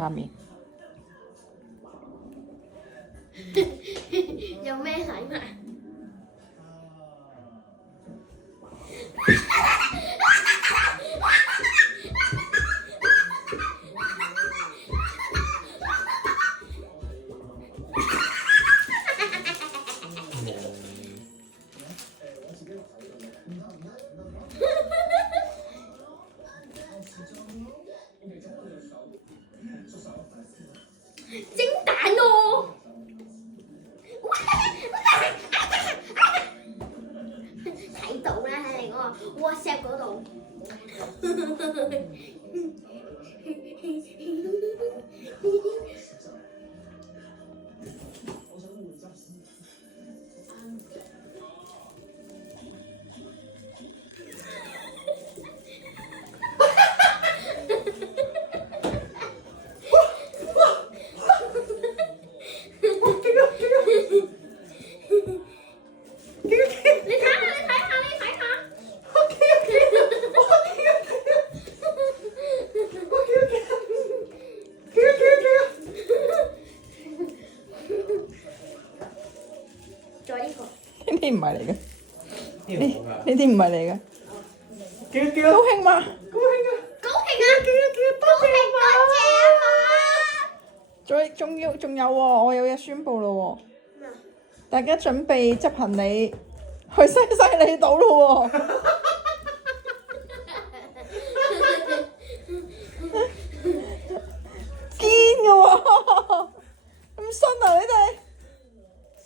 下面有咩睇埋？蒸蛋咯！睇到啦，喺你嗰個 WhatsApp 嗰度。呢啲唔係嚟嘅，呢啲唔係嚟嘅。高興嘛？高興啊！多謝仲有喎，我有嘢宣佈咯喎，大家準備執行李去西西里島咯喎。堅嘅喎，咁新啊你哋？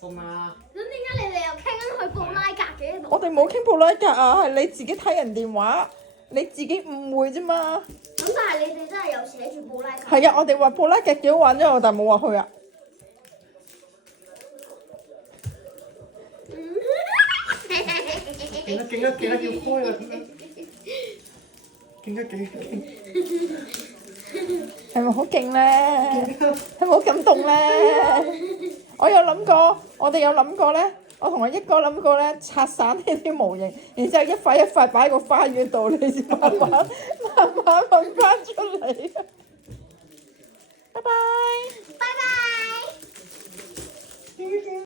信啊！咁點解你哋又傾緊去布拉格嘅？我哋冇傾布拉格啊，係你自己睇人電話，你自己誤會啫嘛。咁但係你哋真係有寫住布拉格。係啊，我哋話布拉格幾好玩啫，但係冇話去啊。勁啊！要開啦！勁！係咪好勁咧？係咪好感動咧？我哋有諗過咧，我同我一哥諗過咧，拆散呢啲模型，然之後一塊一塊擺喺個花園度，你先慢慢揾翻出嚟。拜拜。拜拜。